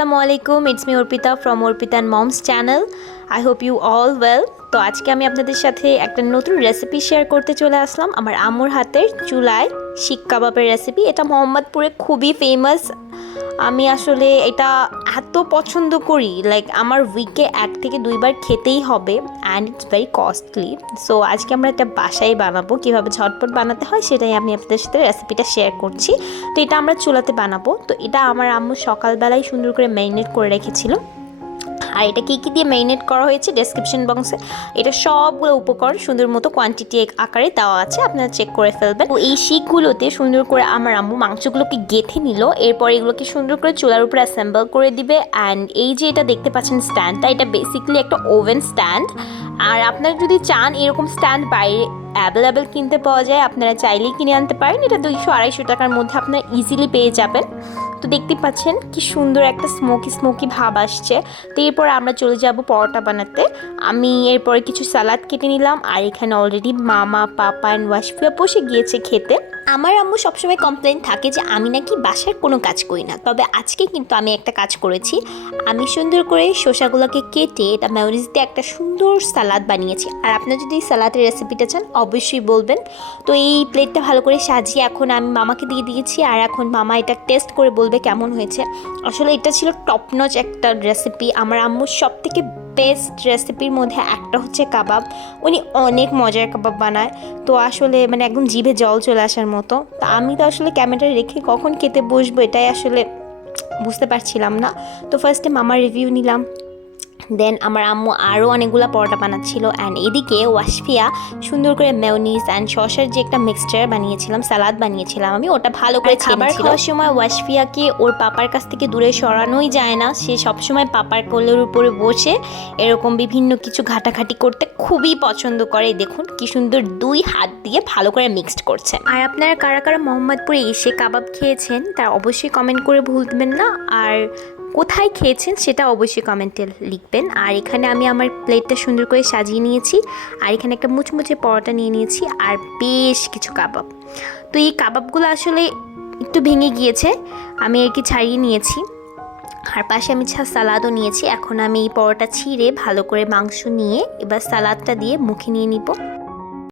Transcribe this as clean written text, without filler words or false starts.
আসসালামু আলাইকুম, it's me Arpita from Arpita and mom's channel. I hope you all well. তো আজকে আমি আপনাদের সাথে একটা নতুন রেসিপি শেয়ার করতে চলে আসলাম। আমার আম্মুর হাতের চুলায় শিক কাবাবের রেসিপি। এটা মোহাম্মদপুরে খুবই ফেমাস। আমি আসলে এটা এত পছন্দ করি, লাইক আমার উইকে 1 থেকে 2 বার খেতেই হবে, and it's very costly. So আজকে আমরা একটা বাসায় বানাবো, কীভাবে ঝটপট বানাতে হয় সেটাই আমি আপনাদের সাথে রেসিপিটা শেয়ার করছি। তো এটা আমরা চুলাতে বানাবো। তো এটা আমার আম্মু সকালবেলায় সুন্দর করে ম্যারিনেট করে রেখেছিল। আর এটা কী কী দিয়ে ম্যারিনেট করা হয়েছে ডেসক্রিপশন বক্সে এটা সবগুলো উপকরণ সুন্দর মতো কোয়ান্টিটি আকারে দেওয়া আছে, আপনারা চেক করে ফেলবেন। তো এই শিকগুলোতে সুন্দর করে আমার আম্মু মাংসগুলোকে গেঁথে নিল, এরপর এগুলোকে সুন্দর করে চুলার উপরে অ্যাসেম্বল করে দিবে। অ্যান্ড এই যে এটা দেখতে পাচ্ছেন স্ট্যান্ডটা, এটা বেসিক্যালি একটা ওভেন স্ট্যান্ড। আর আপনারা যদি চান এরকম স্ট্যান্ড বাইরে অ্যাভেলেবেল কিনতে পাওয়া যায়, আপনারা চাইলেই কিনে আনতে পারেন। এটা 200-250 টাকার মধ্যে আপনারা ইজিলি পেয়ে যাবেন। তো দেখতে পাচ্ছেন কি সুন্দর একটা স্মোকি ভাব আসছে। তো এরপর আমরা চলে যাব পরোটা বানাতে। আমি এরপরে কিছু সালাদ কেটে নিলাম, আর এখানে অলরেডি মামা, পাপা অ্যান্ড ওয়াশফিয়া বসে গিয়েছে খেতে। আমার আম্মু সবসময় কমপ্লেন থাকে যে আমি নাকি বাসার কোনো কাজ করি না, তবে আজকে কিন্তু আমি একটা কাজ করেছি। আমি সুন্দর করে শসাগুলোকে কেটে এটা মেয়োনিজ দিয়ে একটা সুন্দর সালাদ বানিয়েছি। আর আপনারা যদি এই সালাদের রেসিপিটা চান অবশ্যই বলবেন। তো এই প্লেটটা ভালো করে সাজিয়ে এখন আমি মামাকে দিয়ে দিয়েছি, আর এখন মামা এটা টেস্ট করে বলবে কেমন হয়েছে। আসলে এটা ছিল টপ নচ একটা রেসিপি। আমার আম্মুর সব থেকে বেস্ট রেসিপির মধ্যে একটা হচ্ছে কাবাব। উনি অনেক মজার কাবাব বানায়, তো আসলে মানে একদম জিভে জল চলে আসার মতো। তা আমি তো আসলে ক্যামেরা রেখে কখন খেতে বসবো এটাই আসলে বুঝতে পারছিলাম না। তো ফার্স্টে মামার রিভিউ নিলাম, দেন আমার আম্মু আরও অনেকগুলো পরোটা বানাচ্ছিল। অ্যান্ড এদিকে ওয়াশফিয়া সুন্দর করে মেয়োনিজ অ্যান্ড শসার যে একটা মিক্সচার বানিয়েছিলাম, সালাদ বানিয়েছিলাম আমি, ওটা ভালো করে খাবার খাওয়ার সময় ওয়াশফিয়াকে ওর পাপার কাছ থেকে দূরে সরানোই যায় না। সে সবসময় পাপার কোলের উপরে বসে এরকম বিভিন্ন কিছু ঘাটাঘাটি করতে খুবই পছন্দ করে। দেখুন কি সুন্দর 2 হাত দিয়ে ভালো করে মিক্সড করছে। আর আপনারা কারা কারা মোহাম্মদপুরে এসে কাবাব খেয়েছেন তার অবশ্যই কমেন্ট করে ভুলবেন না, আর কোথায় খেয়েছেন সেটা অবশ্যই কমেন্টে লিখবেন। আর এখানে আমি আমার প্লেটটা সুন্দর করে সাজিয়ে নিয়েছি, আর এখানে একটা মুচমুচে পরোটা নিয়ে নিয়েছি, আর বেশ কিছু কাবাব। তো এই কাবাবগুলো আসলে একটু ভেঙে গিয়েছে, আমি আর কি ছাড়িয়ে নিয়েছি। আর পাশে আমি সালাদও নিয়েছি। এখন আমি এই পরোটা ছিঁড়ে ভালো করে মাংস নিয়ে এবার সালাদটা দিয়ে মুখে নিয়ে নিব।